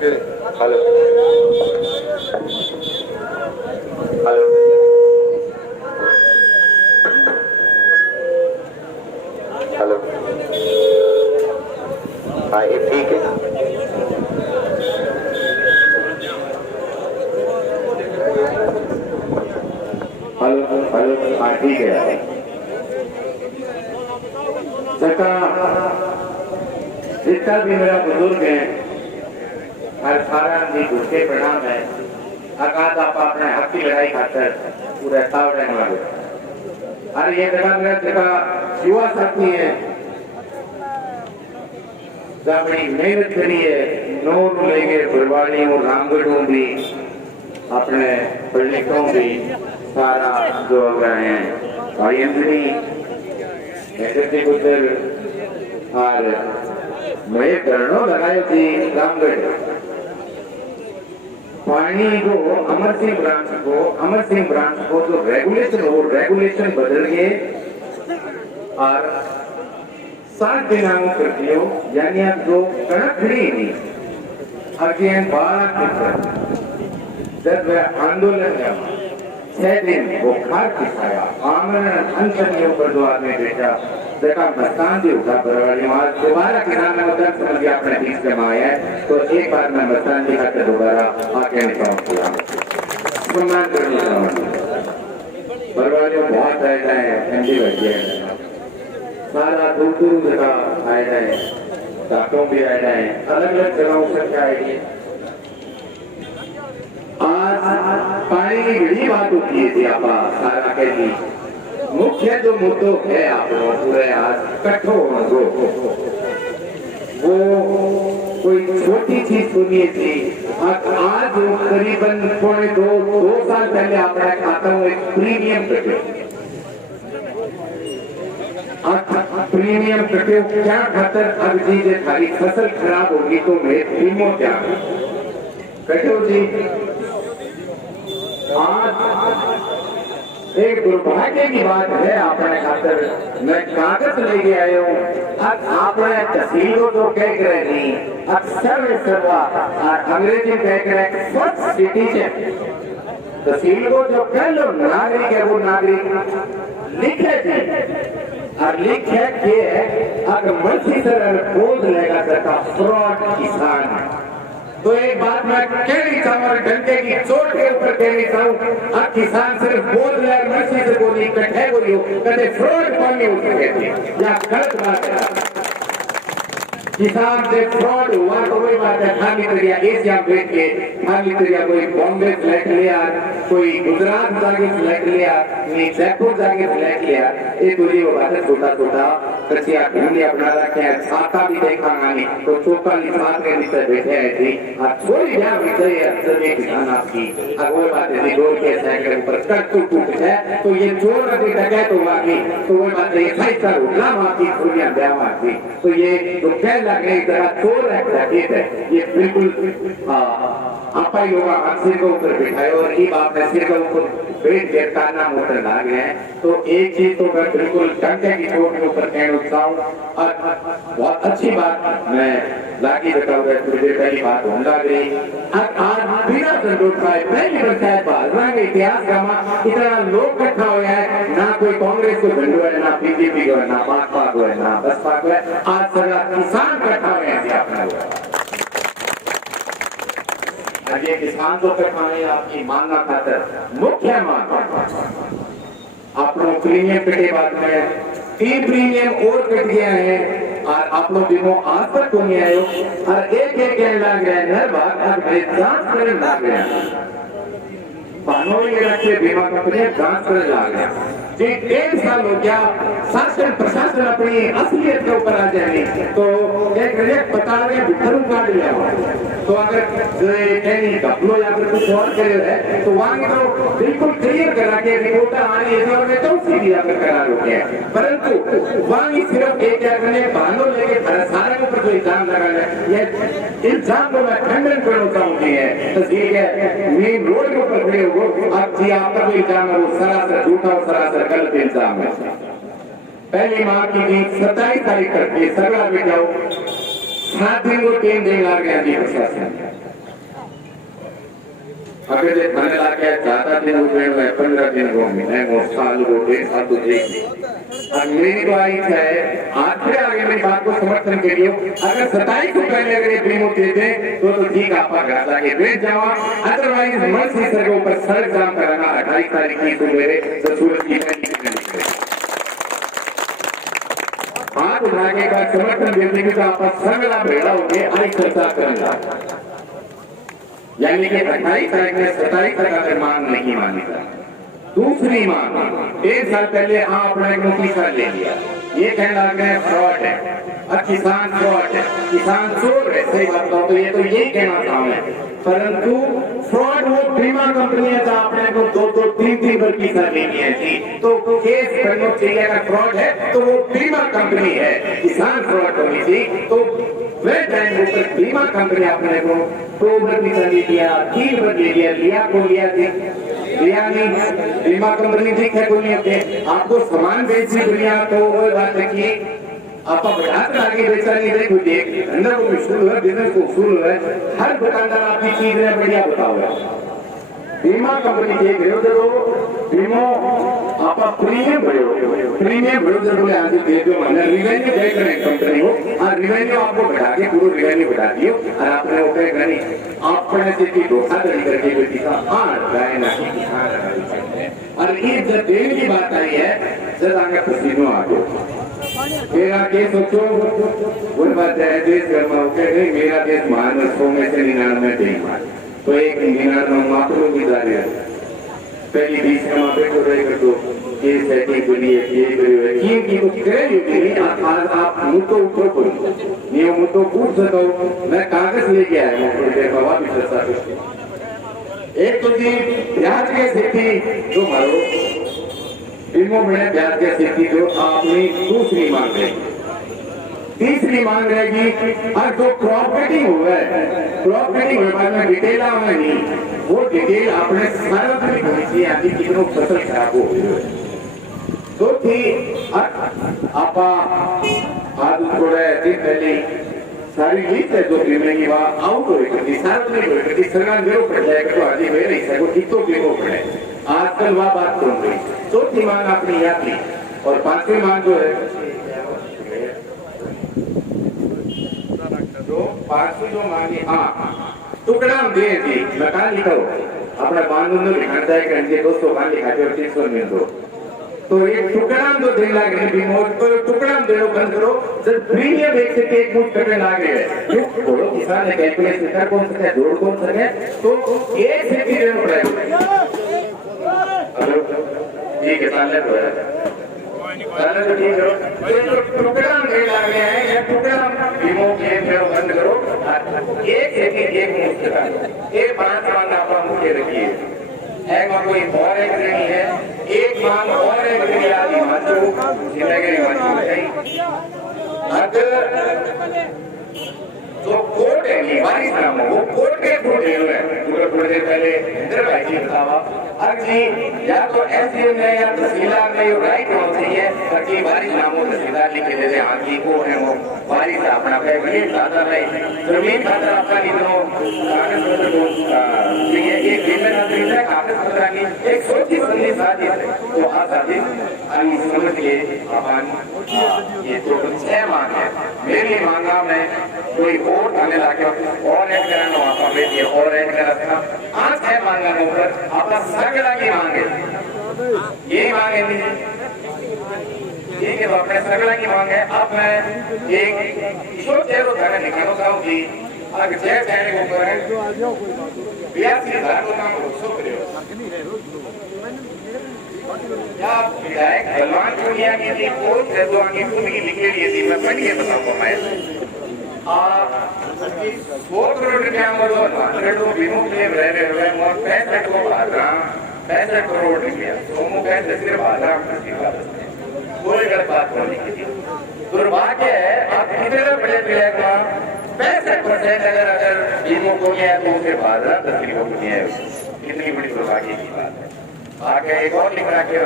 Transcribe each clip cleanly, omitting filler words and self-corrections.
Hello hello hello. हाँ ये ठीक है। Hello hello. हाँ ठीक है। जितना भी मेरा बुजुर्ग है हर सारा जी घुटे प्रणाम है। अगाध आप अपने हक की लड़ाई खातर पूरा ताव रहने वाले अरे ये जगह मेरा जगह युवा साथी है बड़ी मेहनत करी है नोर लेके बरवाड़ी और रामगढ़ों भी अपने पढ़ने भी सारा जो रहे हैं और इंद्री ऐसे गुजर और मैं करणों लगाए थी रामगढ़ पानी को अमर सिंह ब्रांच को जो रेगुलेशन बदल गए और 7 दिनांक करतियों यानी आप जो कणक खड़ी थी अगेन 12 जब वह आंदोलन है 6 दिन वो खार खिसाया आमरण अनशन के ऊपर जो आदमी बैठा देखा मस्तान जी उठा बरवाड़ी मार दोबारा किसान ने उधर समझ गया अपने बीच में आया तो एक बार मैं मस्तान जी खाते दोबारा आके निकाल सम्मान करना चाहूँगा बरवाड़ी में बहुत ऐसा है ठंडी बैठी है सारा दूर जगह आए हैं डॉक्टरों भी आए हैं अलग अलग जगहों से क्या आएगी आज पानी की बड़ी बात होती है थी आप सारा के लिए मुख्य जो मुद्दों है आप पूरे आज कट्ठो वो कोई छोटी चीज सुनिए थी आज करीबन पौने दो साल पहले आपने खाता हूँ एक प्रीमियम कटे प्रीमियम कटे क्या खातर अब जी जे थारी फसल खराब होगी तो मैं प्रीमो क्या कटो जी आज एक दुर्भाग्य की बात है आपने खातर मैं कागज लेके आया हूँ अब आपने तहसील को जो कह रहे नहीं अक्सर सर्वा अंग्रेजी कह रहे फर्स्ट सिटीजन तहसील को जो कह लो नागरिक है वो नागरिक लिखे थे और लिखे के अगर मर्जी से बोझ लेगा सका फ्रॉड किसान तो एक बात मैं कहनी चाहूँ और डंके की चोट के ऊपर कहनी चाहूँ अब किसान सिर्फ बोल रहे मर्जी से बोली कट्ठे बोली हो कदे फ्रॉड कौन नहीं हो सके थे या गलत बात है किसान से फ्रॉड हुआ तो वही बात है खाली तरिया एशिया बैठ के खाली तरिया कोई बॉम्बे फ्लैट लिया कोई गुजरात जाके फ्लैट लिया जयपुर जाके फ्लैट लिया ये तुझे वो बात है छोटा छोटा कचिया भिंडी अपना रखे हैं छाता भी देखा नहीं तो चौका लिफात के नीचे बैठे हैं थी और थोड़ी क्या विषय अक्सर ये किसान आपकी और वो बात है डोर के साइकिल ऊपर कट टूट है तो ये चोर अभी डकैत हुआ की तो वो बात है ये सर उठला माफी खुलियां ब्याह माफी तो ये जो कह लग रही तरह चोर है डकैत है ये बिल्कुल आपा ही लोग सिर के ऊपर बिठाए और ये बात है सिर के ऊपर बैठ के काना मोटर ला गए हैं तो एक चीज तो मैं बिल्कुल डंके की चोट के ऊपर कहना चाहूँ और बहुत अच्छी बात मैं लागी बताऊंगा तुझे पहली बात होने लग रही आज बिना संतोष पाए पहली पंचायत भाजपा के इतिहास का इतना लोग इकट्ठा हुआ है ना कोई कांग्रेस को झंडू है ना बीजेपी को है ना भाजपा को है ना बसपा को है आज सारा किसान इकट्ठा हुए हैं अपना ये किसान को खाने आपकी मानना खातर मुख्य मान आप लोग प्रीमियम कटे बाद में 3 प्रीमियम और कट गया है और आप लोग बीमो आज तक को नहीं आए और एक कहने लग गया है बात जांच करने लग गया बानों के रखे बीमा कंपनी जांच करने लग गया जी 1.5 साल हो गया शासन प्रशासन अपनी असलियत के ऊपर आ जाएगी तो एक बता रहे भितरू काट लिया तो अगर कहनी कपलो या फिर कुछ और करे है तो वहां तो बिल्कुल क्लियर करा के रिपोर्ट आनी है और मैं तो सीधी अगर करा रोके परंतु वहां सिर्फ एक क्या करने बहानों लेके सारे के ऊपर जो इल्जाम लगाना है ये इल्जाम को मैं खंडन करना चाहूंगी है तस्वीर है मेन रोड के ऊपर खड़े हो अब जी आपका जो इल्जाम है वो सरासर झूठा और सरासर गलत इल्जाम है पहली माह की 27 तारीख तक ये सगड़ा बिठाओ 7 दिन को 3 दिन लग गया जी प्रशासन अगर जे खाने लाके 4 दिन हुए हैं 15 दिन हो महीने हो साल हो 1 साल तो देख और मेरी ख्वाहिश है आखिर आगे मेरी बात को समर्थन के लिए अगर 27 को पहले अगर ये प्रीमो देते तो ठीक आप घर जाके बैठ जाओ अदरवाइज मन से सर के ऊपर सड़क जाम कराना 28 तारीख की सुबह तो सूरज की हाथ उठाने का समर्थन देने के आप सगला भेड़ा हो गए आई चर्चा करेंगे यानी कि 28 तारीख में 27 तक अगर मांग नहीं मानी जाए दूसरी मांग 1 साल पहले आपने नौकरी कर ले लिया ये कहना गया फ्रॉड है और किसान फ्रॉड है किसान चोर है सही बात तो ये तो यही कहना चाहूँ मैं परंतु फ्रॉड वो बीमा कंपनी है जहाँ आपने को 2-3 बार पैसा ले लिया थी तो केस करना चाहिए अगर फ्रॉड है तो वो बीमा कंपनी है किसान फ्रॉड होनी थी तो वे टाइम ऊपर बीमा कंपनी आपने को 2 बार पैसा ले लिया 3 बार ले लिया को लिया थी लिया नहीं बीमा कंपनी ठीक है कोई नहीं आपको सामान बेचनी दुनिया तो वो बात है कि आप बढ़ाकर आगे बेचा नहीं देखो देख अंदर को शुरू है बिजनेस को शुरू है हर दुकानदार आपकी चीज में बढ़िया बताओ बीमा कंपनी देख रहे हो जब बीमो आप प्रीमियम भरो जब बोले आगे दे दो मैंने रिवेन्यू देख रहे हैं कंपनी को और रिवेन्यू आपको बढ़ा के पूरा रिवेन्यू बढ़ा दियो और आपने वो कह नहीं आपने से धोखाधड़ी करके कोई दिखा गाय नहीं और ये जब देने की बात आई है जब आगे पसीनों आ गए मेरा देश सोचो वो बात है देश गर्मा नहीं मेरा देश महान 100 में से 99 नहीं तो एक 99 मापलों की जा रही है पहली 20 का मापे को रहे कर दो केस है कि बोलिए ये करिए ये की तो करे नहीं आज आप मुद्दो ऊपर बोलो ये मुद्दो पूछ सकता हूँ मैं कागज लेके आया हूँ थोड़ी देर बाद भी चर्चा एक तो जी ब्याज के स्थिति जो मारो बीमो में ब्याज की स्थिति जो आपने दूसरी मांग रहेगी तीसरी मांग रहेगी और जो क्रॉप कटिंग हुआ है क्रॉप कटिंग हुए बाद में डिटेल आना नहीं वो डिटेल आपने सार्वजनिक होनी चाहिए आपकी कितनों फसल खराब हो तो थी आप आज थोड़ा दिन पहले सारी लिस्ट है जो बीमे की वहाँ आउट हो रही सार्वजनिक हो रही सरकार जरूर पड़ जाएगा तो आज वे नहीं सको कितों बीमो पड़े आजकल वह बात सुन रही चौथी मांग आपने याद ली और 5वीं मांग जो है जो 5वीं जो मांगी हाँ टुकड़ा दे दी मकान लिखो अपना बांधो लिखा जाए 200 मान लिखा 300 में दो तो ये टुकड़ा जो दे लागे तो टुकड़ा देना बंद करो जब प्रीमियम एक से एक मुझ करने लागे जो थोड़ो किसान ने कैलकुलेट कर कौन सा जोड़ कौन सा है तो एक से भी देना पड़ेगा ठीक है साले तो है साले तो ठीक है टुकड़ा दे लागे हैं या टुकड़ा बीमो के फिर बंद करो एक से एक मुझ करा ये 5 मांग आप मुझे रखिए एक मांग कोई और एक नहीं है एक मांग और एक नहीं आदि माचो जिंदगी माचो नहीं अगर जो कोर्ट है ये वारिस नाम वो कोर्ट के थ्रू दे रहे हैं थोड़ी देर पहले इंद्र भाई जी बतावा अब जी या तो एसडीएम ने या तहसीलदार ने राइट होना चाहिए ताकि वारिस नामों तहसीलदार लिखे दे दे हाँ जी को है वो वारिस अपना पे बड़ी दादा भाई जमीन खातर आपका निधनो कागज पत्र को ये एक जिम्मेदार नागरिक है कागज पत्र की एक सोची समझी शादी तो आजादी आई समझ के अपन ये तो 6 मांग है मेरी मांगा मैं कोई और थाने लाके और ऐड करना वहाँ पे और ऐड करना आज 6 मांगा ऊपर अपना सगड़ा की मांगे ये मांगे नहीं ठीक है तो अपने सगड़ा की मांग है अब मैं एक किशोर चेहरों थाने दिखाना चाहूँ कि अगर 6 थाने के ऊपर है 82,000 को काम रुखसो करियो या विधायक बलवान पुनिया की थी पोस्ट है तो आगे पूरी लिखे लिए थी मैं पढ़ के बताऊंगा मैं 100 करोड़ रुपया बोलो 100 बीमो क्लेम रह रहे हुए और 65 को भागा 65 करोड़ रुपया तो मु कहते सिर्फ भागा कोई गलत बात नहीं की दुर्भाग्य है आप कितने बड़े प्लेयर का 65% अगर बीमो को नहीं है तो उसे भागा 10 को नहीं है कितनी बड़ी दुर्भाग्य की बात है आगे एक और लिख रहा कि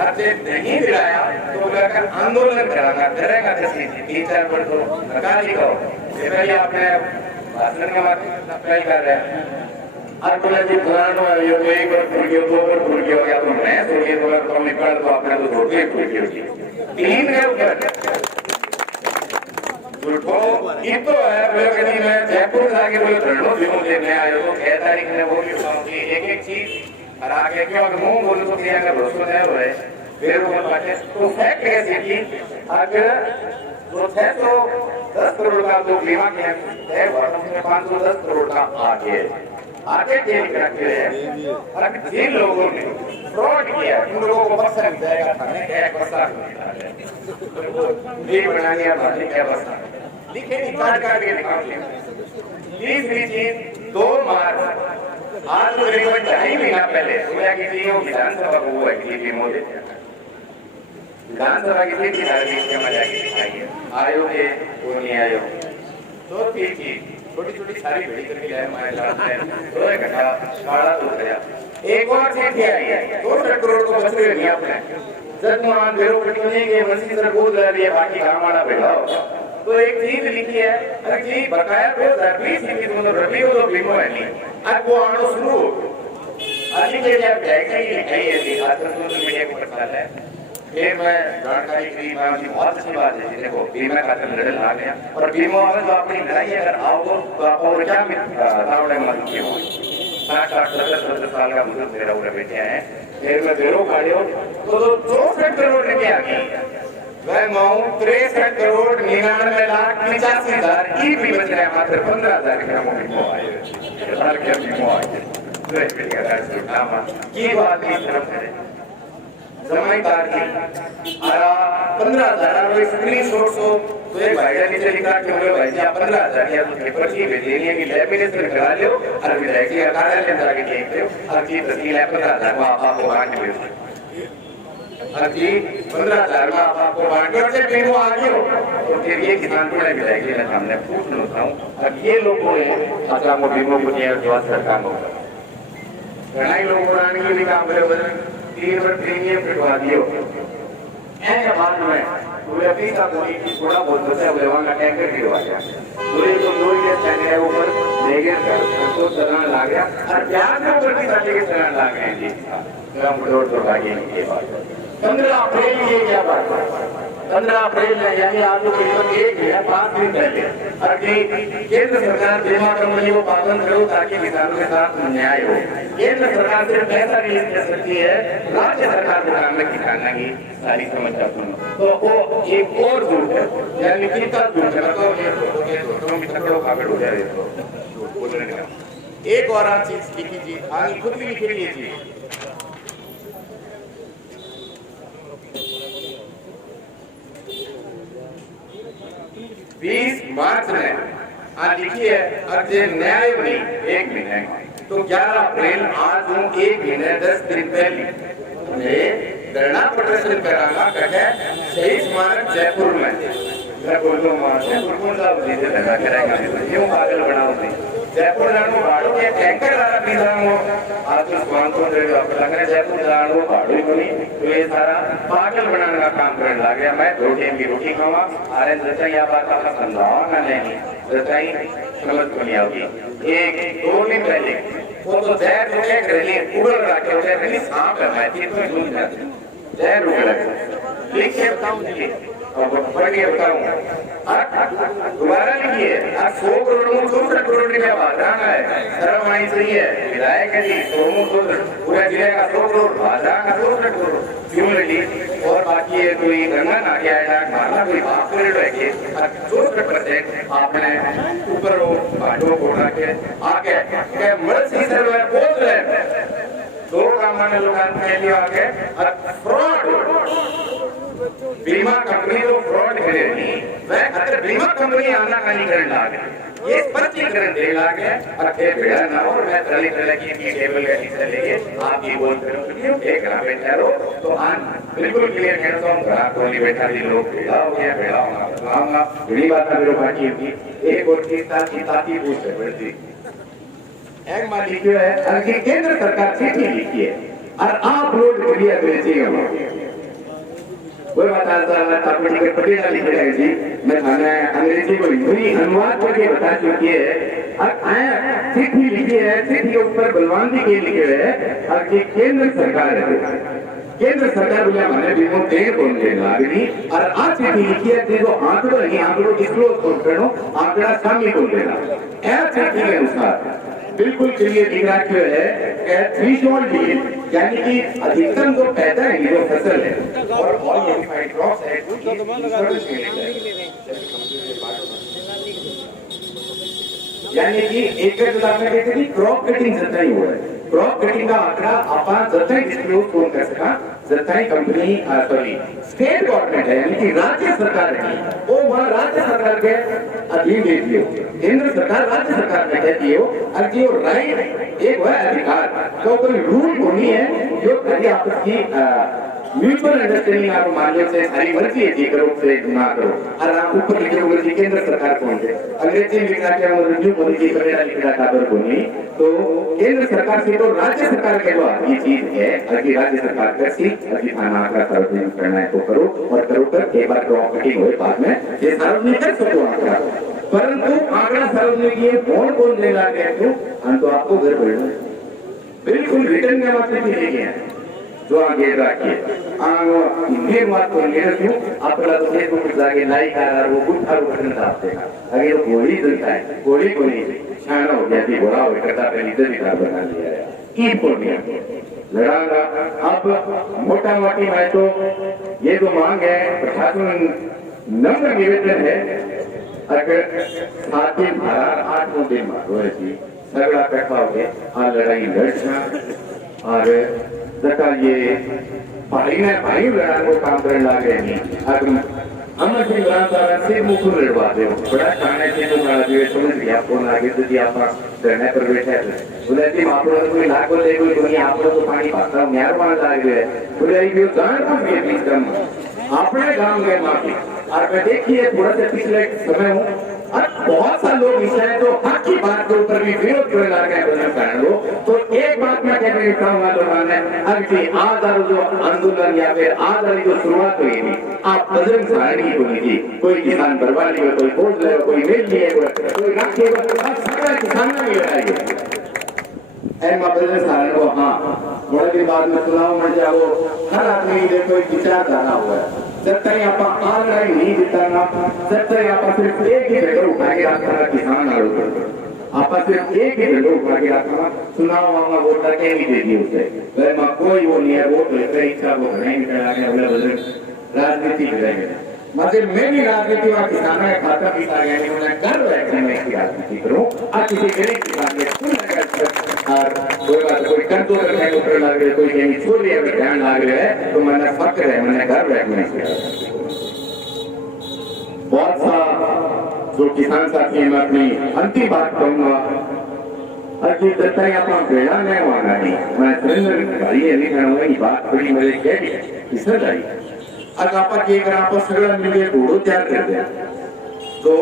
आपसे नहीं दिलाया तो अगर आंदोलन कराना करेगा जैसे 3-4 वर्ष तो नकार लिखो पहले आपने भाषण का अप्लाई कर रहे हैं आज बोला जी फलानो आयो तो एक बार भूल गया, 2 बार भूल गया, या तो मैं सो गया, तो तो निकाल तो आपने तो छोड़ के भूल गया जी। 3 है ऊपर झूठो ये तो है। बोले कहीं मैं जयपुर जाके बोले धरनो फिल्म देखने आया तो 6 तारीख ने वो भी समझी एक चीज और आगे क्यों मुंह बोले तो दिया का भरोसा नहीं हो रहा है। फिर वो बातें तो फैक्ट है कि आज जो 610 करोड़ का जो बीमा के है वर्ष में 510 करोड़ का आगे जेल रखे हैं। और जिन लोगों ने फ्रॉड किया उन लोगों को बख्शा नहीं जाएगा। थाने का एक बख्शा नहीं बना लिया भाजी क्या बख्शा लिखे नहीं काट के निकाल लिया। तीसरी चीज 2 मार्च आज तो करीबन 2.5 महीना पहले सोया की थी विधानसभा को हुआ कि मोदी विधानसभा की थी धार्मिक के मजा की दिखाई है आयोग है वो नहीं आयोग तो ठीक ही छोटी छोटी सारी बड़ी करके लाए हमारे लाभ में 2 घंटा काला तो गया। एक और चीज आई है 200 करोड़ को बच रहे नहीं आपने जगमान बेरो कटने के मसीह सर बोल रही है बाकी काम वाला बैठा तो एक चीज लिखी है अरे जी बकाया 2020 की मतलब रबी हो तो बीमा है नहीं अब वो आना शुरू अभी के लिए जाएगा ही लिखाई है जी आज सोशल मीडिया पे पता है। फिर मैं जानकारी की मांगी बहुत अच्छी बात है देखो बीमा खाते में लड़े ला गया और बीमा वाले जो अपनी लड़ाई अगर आओ तो आप और क्या तावड़े मत क्यों 60-70 साल का बुजुर्ग मेरा उड़े बैठे हैं। फिर मैं बेरो काढ़ियो तो 64 करोड़ रुपए आ गई वह माऊ 63 करोड़ 99,85,000 ई भी बच रहा है मात्र 15,000 ग्राम बीमा आए हर क्या बीमा आए की बात इस तरफ है जमाईदार की 15,000 और स्क्रीनशॉट सो तो एक भाई ने नीचे लिखा कि बोले भाई जी आप 15,000 या तो पेपर की भेजनी है कि लेमिनेशन करा लो और विधायक की कार्यालय में जाके देख लो हर चीज तस्वीर है 15,000 में आपको बांट दो हर चीज 15,000 में आपको बांट दो से बीमा आ गयो तो फिर ये किसान को विधायक जी ने सामने पूछ लेता हूँ अब ये लोगों ने अच्छा वो बीमा को दिया जो सरकार को घना ही लोगों ने भी काम करे 3 बार प्रीमियम कटवा दियो ऐसे बाद में पूरे पीसा कोई थोड़ा बहुत बचा लेवांग का टैंकर गिरवा गया पूरे को 2 के टैंकर है ऊपर लेगे तो चलान ला गया और प्याज के ऊपर भी साले के चलान ला गए जी ग्राम रोड तो भागी नहीं ये बात 15 अप्रैल ये क्या बात है 15 अप्रैल में यानी आज करीबन 1 या 5 दिन पहले और केंद्र सरकार बीमा कंपनी को पालन करो ताकि किसानों के साथ न्याय हो। केंद्र सरकार सिर्फ पैसा रिलीज कर सकती है राज्य सरकार दुकान में किसानों की सारी समस्या सुनो तो वो एक और झूठ है यानी कितना झूठ है हो जाए एक और आप चीज लिखी जी आगे खुद भी लिख लीजिए 20 मार्च में आज लिखिए अर्ज न्याय नहीं 1 महीने तो 11 अप्रैल आज हूँ 1 महीने 10 दिन पहले धरना प्रदर्शन कराना कहे शहीद स्मारक जयपुर में मैं बोलूँ जयपुर कौन सा धरना करेगा क्यों पागल बनाओ जयपुर जानो भाड़ो के टैंकर वाला भी जानो आज तो स्वान को लग रहा है जयपुर जानो भाड़ो ही नहीं तो ये सारा पागल बनाने का काम करने लग गया। मैं 2 टाइम की रोटी खावा अरे जैसा यह बात आपका समझावा नहीं जैसा ही समझ को नहीं आओगी 1-2 दिन पहले वो तो जहर रुके गली उगल रखे होते गली सांप है मैं तो झूठ है जहर रुके रखे लिखिए बताऊं जी और पढ़िए बताऊं दोबारा लिखिए 100 करोड़ में 64 करोड़ रुपया बाजार है शर्म आई सही है विधायक है जी पूरा जिले का 100 करोड़ बाजार का 64 करोड़ क्यों लगी और बाकी है कोई गंगा ना गया है मारना कोई बाप को रेट है 64% आपने ऊपर वो बाटो को रखे आगे के मर्सी सर्वर बोल रहे 2 कामाने लोगों के लिए आगे फ्रॉड बीमा कंपनी तो फ्रॉड करेगी वह अगर बीमा कंपनी आना नहीं करने लागे ये स्पष्टीकरण दे लागे और फिर भेड़ा ना हो मैं तरह की टेबल का टीचर लेके आप ये बोल क्यों एक ग्राम बैठा रहो तो आज बिल्कुल क्लियर कहता हूँ ग्राम को नहीं बैठा दी लोग भेड़ा हो गया भेड़ा होगा बड़ी बात मेरे बाकी होगी एक और चीज ताकि पूछ बढ़ती एक मान लिखी है केंद्र सरकार चिट्ठी लिखी है और आप रोड क्लियर भेजिएगा कोई बात आपने टिकट पटेला लिख रहे जी मैं थाने अंग्रेजी को हिंदी अनुवाद करके बता चुकी है और आया चिट्ठी लिखी है चिट्ठी के ऊपर बलवान जी के लिखे हुए है और कि केंद्र सरकार है केंद्र सरकार बोले हमारे बीमो देर कौन देना अग्नि और आज चिट्ठी लिखी है कि जो आंकड़ो नहीं आंकड़ो डिस्क्लोज कौन करो आंकड़ा सामने कौन देना ऐसा चिट्ठी के अनुसार बिल्कुल क्लियर लिख रखा है थ्रेशोल्ड डील यानी कि अधिकतम जो पैदा है जो फसल है और ऑल मॉडिफाइड क्रॉप्स यानी कि एक आपने कहते हैं क्रॉप कटिंग जता ही हुआ है क्रॉप कटिंग का आंकड़ा आप जता ही डिस्क्लोज कौन कर सका जता ही कंपनी सॉरी स्टेट गवर्नमेंट है यानी कि राज्य सरकार है वो वह राज्य सरकार के अधीन देती हो केंद्र सरकार राज्य सरकार में कहती हो और जो राइट एक वह अधिकार तो कोई रूल नहीं है जो कभी आपस की म्यूचुअल अंडरस्टैंडिंग आप मान लो से सारी मर्जी है जी करो से ना करो और आप ऊपर लिखे हुए जी केंद्र सरकार कौन है अंग्रेजी में लिखा क्या मतलब जो मोदी जी पटेला लिख रहा काबर को नहीं तो केंद्र सरकार से तो राज्य सरकार के जो ये चीज है अभी राज्य सरकार करती अभी थाना आंकड़ा सार्वजनिक करना है तो करो और करो कर एक बार क्रॉप कटिंग हुए बाद में ये सार्वजनिक कर सको आंकड़ा परंतु आंकड़ा सार्वजनिक ये कौन देगा तो हम तो आपको घर बैठना बिल्कुल रिटर्न में मतलब लिखे हैं जो आगे रखिए हिंदी बात को लेकर क्यों आपला तो फेसबुक पर जाके लाइक आ रहा वो कुछ हर बटन दाबते हैं अगर वो घोड़ी जनता है घोड़ी को नहीं छाना हो गया थी घोड़ा हो करता पहले इधर ही बना लिया है ईद को नहीं लड़ागा अब मोटा मोटी मैं तो ये जो मांग है प्रशासन नम्र निवेदन है अगर 7 दिन 8 दिन मारो ऐसी झगड़ा इकट्ठा हो गया लड़ाई लड़ना और जैसा ये भाई ने भाई लड़ाने को काम करने लगे नहीं अगर अमर सिंह लड़ाता से मुख लड़वा दे बड़ा खाने से तो लड़ा दिए समझ गया फोन आगे तो जी आप धरने पर बैठे थे बोले जी आप लोग कोई लाख बोले कोई कोई आप लोग तो पानी पाता म्यार मान लाग गए बोले ये गांव को भी बीच कम अपने गांव गए माफी और मैं देखिए थोड़ा सा पिछले समय हूँ और बहुत सारे लोग इस है तो हक की बात के ऊपर भी विरोध करने लगे हैं कारण तो एक बात मैं कहना चाहता हूँ लोगों ने अभी आधार जो आंदोलन या फिर आधार जो शुरुआत हुई थी आप बजरंग सारणी को लीजिए कोई किसान बर्बाद नहीं कोई बोझ ले कोई मिल लिए कोई रखे सारा किसान नहीं लड़ाई बजरंग सारणी को हाँ थोड़े दिन बाद में चुनाव में जाओ हर आदमी देखो विचारधारा हुआ है जब तक आप ऑनलाइन नहीं जीता ना जब तक आप सिर्फ एक ही जगह उठा के रखना किसान आप सिर्फ एक ही जगह उठा के रखना चुनाव वहां वोट लगे नहीं देगी उसे वह कोई वो नहीं है वोट लेकर इच्छा वो नहीं निकला के अगले बदले राजनीति करेंगे मतलब मैं भी राजनीति में किसानों के खाता पिता गया नहीं उन्हें गर्व है कि मैं इसकी राजनीति करूं और किसी गरीब किसान के फुल और कोई बात कोई कर दो करने को ऊपर लग रहे कोई कहीं छोड़ लिया ध्यान लग रहा है तो मैंने फक्र है मैंने गर्व है मैं बहुत सा जो किसान साथी मैं अपनी अंतिम बात कहूंगा अभी जब तक आप बेड़ा नहीं मांगा नहीं मैं सुरेंद्र भाई ये नहीं कहूंगा ये बात बड़ी मेरे कह इसमें आई अगर आप सगळं मिले घोड़ो तैयार कर दिया तो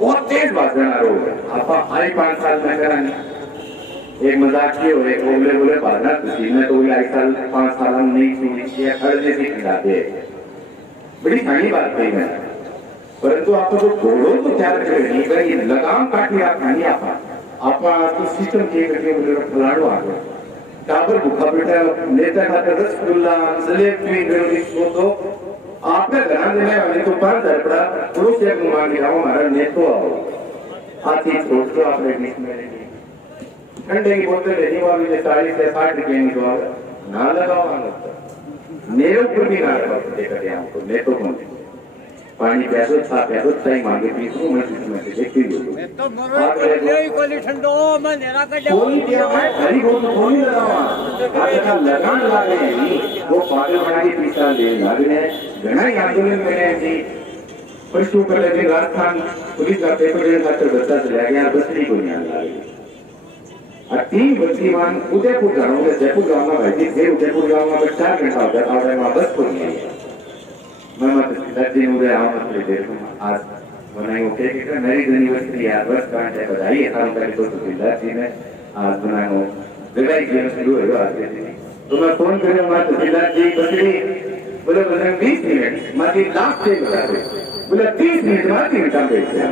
बहुत तेज भाषण आ रहा आप आई 5 साल में करा नहीं एक मजाक किए हुए बोले भाषण किसी ने तो आई साल 5 साल में नहीं सुनी खड़ने से खिलाते बड़ी खानी बात कही मैं परंतु आपको जो घोड़ो तो तैयार करेगी लगाम काटी आप खानी आप सिस्टम किए करके बोले फलाड़ो आ गया टाबर भूखा बेटा नेता खाते रसगुल्ला जलेबी तो आपने घना देने वाले तो 5,000 पड़ा पुरुष एक मान लिया हमारा नेतो आओ आज ही छोड़ दो आपने ठंडे की बोतल लेनी वाली ने 40 से 60 रुपये की दवा ना लगाओ मेरे ऊपर भी ना लगाओ देखते हैं आपको नेतो कौन पानी पैसो छा पैसो सही मांगे पीसू मैं इसमें से देखती हूं तो मरो कोई ठंडो मैं नेरा का कोई दिया मैं खरी को कोई लगावा आजकल लगान लागे नहीं वो पागल बना के पीसा ले लागने घना आंदोलन में जी पशु कर लेकिन राजस्थान पुलिस का पेपर देने खातिर बच्चा चला गया बसरी को नहीं आना और 3 बच्चीवान उदयपुर जाऊंगे जयपुर गांव में भाई फिर उदयपुर गांव में 4 घंटा होता है और वहां बस को नहीं मैं मत दिन उदय आओ देर आज बनाई ओके कि नई यूनिवर्सिटी यार बस कांड है बधाई है काम करे तो तहसीलदार जी ने आज बनाया जगह जीवन शुरू हुआ आज के दिन तो मैं फोन करूंगा तहसीलदार जी बसरी बोले बजरंग 20 मिनट माती लास्ट टाइम बता दे, बोला 30 मिनट माती मिनट बैठ गया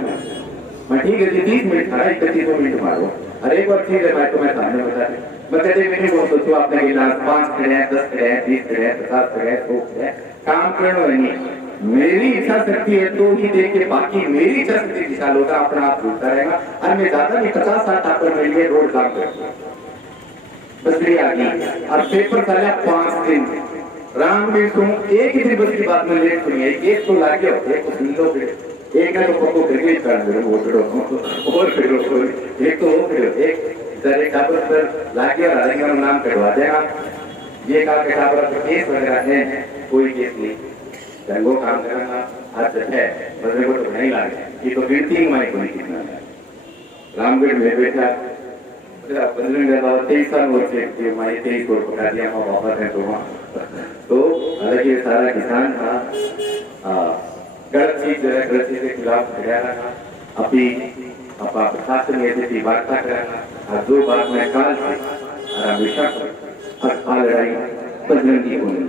मैं, ठीक है जी 30 मिनट खड़ा 31 मिनट मारो, अरे एक बार ठीक है मैं तुम्हें सामने बता दे, मैं कहते मैंने वो सोचो आपने गिलास 5 खड़े हैं 10 खड़े हैं 20 खड़े हैं 50 खड़े हैं 100 खड़े हैं, काम करना नहीं, मेरी इच्छा शक्ति है तो ही देख के बाकी मेरी इच्छा शक्ति विशाल होगा, अपना आप भूलता रहेगा, और मैं ज्यादा नहीं 50-60 आकर मिल गए रोड काम करता बसरी आ गई और पेपर चला 5 दिन रामवीर तुम एक ही दिन बस की बात में लेट सुनिए, एक तो लागे हो एक तो सुन लो फिर एक है तो पक्को करके कर दो वो फिरो और फिरो एक तो हो फिर एक जरे काबर पर लागे और आएंगे और नाम करवा देगा, ये का के काबर पर केस वगैरह है कोई केस नहीं, जंगो काम करना आज है बदले को तो नहीं लागे, ये तो गिनती में कोई कितना रामवीर में बैठा 23 साल हो चुके हमारे 23 को पका दिया हम वापस है तो हालांकि ये सारा किसान था, गलत चीज गलत चीज के खिलाफ खड़ा रहा, अभी अपा प्रशासन में ऐसी वार्ता कराना और जो बात में काल थी और हमेशा आ लड़ाई बजरंग की होनी,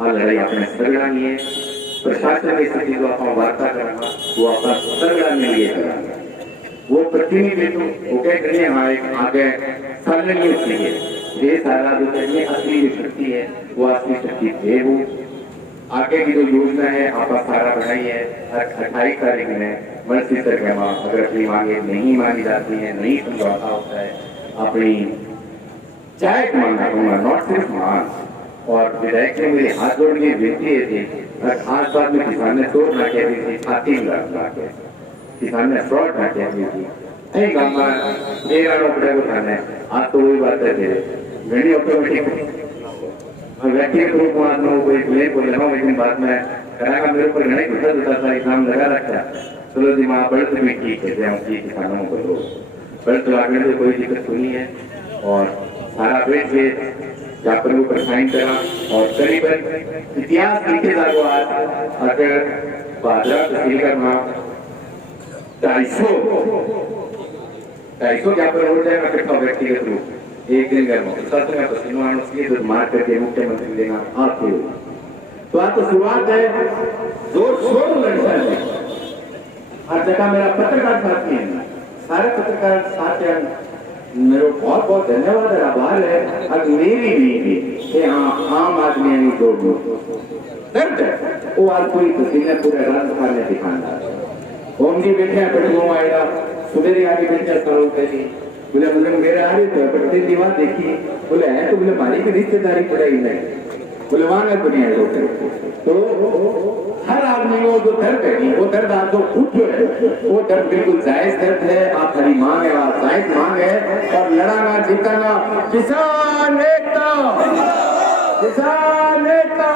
आ लड़ाई अपने सरगड़ा लिए प्रशासन में स्थिति जो आप वार्ता कराना वो अपना सरगड़ा में लिए कराना, वो प्रतिनिधित्व वो क्या करने हमारे आगे सामने नहीं होती है, ये सारा जो चाहिए असली जो शक्ति है वो असली शक्ति है, वो आगे की जो योजना है आपका सारा बनाई है 28 तारीख में मनसी सरगमा अगर अपनी मांगे नहीं मानी जाती है, नहीं समझौता होता है, अपनी चाय मांगना होगा नॉट सिर्फ मांग, और विधायक ने मेरे हाथ जोड़ने विनती थी और आज बाद में किसान ने तोड़ ना कह दी थी, छाती ला के किसान ने फ्रॉड ना कह दी थी, नहीं गामा मेरा नौकरी को खाना है, आज तो वही बात है घनी ऑटोमेटिक व्यक्तिगत रूप में आदमी कोई क्लेम बोल रहा हूँ, लेकिन बाद में कराना मेरे ऊपर घने गुस्सा होता था, एग्जाम लगा रखा, चलो जी माँ बढ़त में ठीक है हम की किसानों को लो बढ़त लागने से कोई दिक्कत सुनी है, और सारा बैठ के जहाँ पर ऊपर साइन करा और करीबन इतिहास लिखे जा रहा आज अगर बाजार तहसील करना 250 जहाँ पर हो जाएगा फिर व्यक्तिगत रूप एक दिन गर्म पसीना मार करके मुख्यमंत्री देना आते हो, तो आज तो शुरुआत है जोर शोर लड़का है, हर जगह मेरा पत्रकार साथी है, सारे पत्रकार साथी मेरे बहुत बहुत धन्यवाद और आभार है, और मेरी भी हाँ आम आदमी नहीं जोड़ दर्द है वो आज पूरी तस्वीर पूरे राजस्थान में दिखाना, ओम जी बैठे हैं आएगा सुबह आगे बैठे करो पहले बोले मतलब मेरे आ रहे थे पर तीन दीवार देखी बोले है तो बोले मारी की रिश्तेदारी पड़ेगी नहीं, बोले वहां है दुनिया लोग, तो हर आदमी को जो दर्द है वो दर्द आप जो खुद जो है वो दर्द बिल्कुल जायज दर्द है, आप हरी मांग है आप जायज मांग है, और लड़ाना जीताना किसान एकता, किसान एकता।